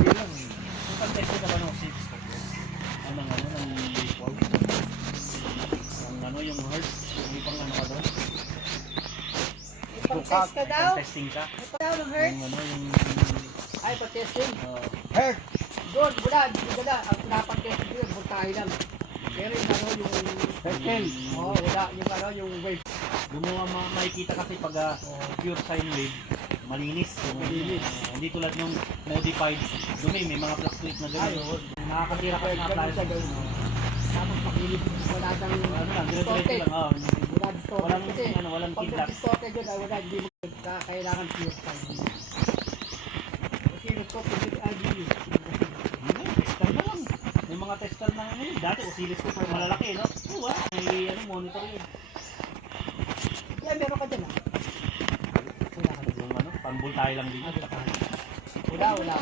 Yun lang. Kung pag-test ka ba ng oscilloscope? Anong yung hertz? Yung pang ano ka doon? Pag-test ka daw? Testing ka? Ito daw ng hertz? Yung Ay, pag-testing. Hurt. Doon, wala, hindi wala. Ang pinapag-test ko yun, voltahe lang. Pero yung ano, yung... Circle. Oo, wala. Yung ano, yung wave. gumawa makikita kasi pag pure sine wave, malinis. Malinis. Hindi tulad nung modified dumi, may mga fluctuate na Ay, gano'n. oo. Nakakatira kasi ng Ganun siya, appliance. ganun. Tapos pakilip, wala kang Ano lang, distorted. dire-diretso lang. Wala distorted. Walang, Kasi walang pag kidlat. distorted yun, ay wala, hindi mo kailangan pure sine. Kasi yung hindi RGB. Tester na lang. May mga tester na ngayon. Dati oscilloscope pero malalaki, no? Oo, may monitor yun. Yan, meron ka dyan ah. Wala ka dyan. Yung pang-voltahe lang din. Wala, wala.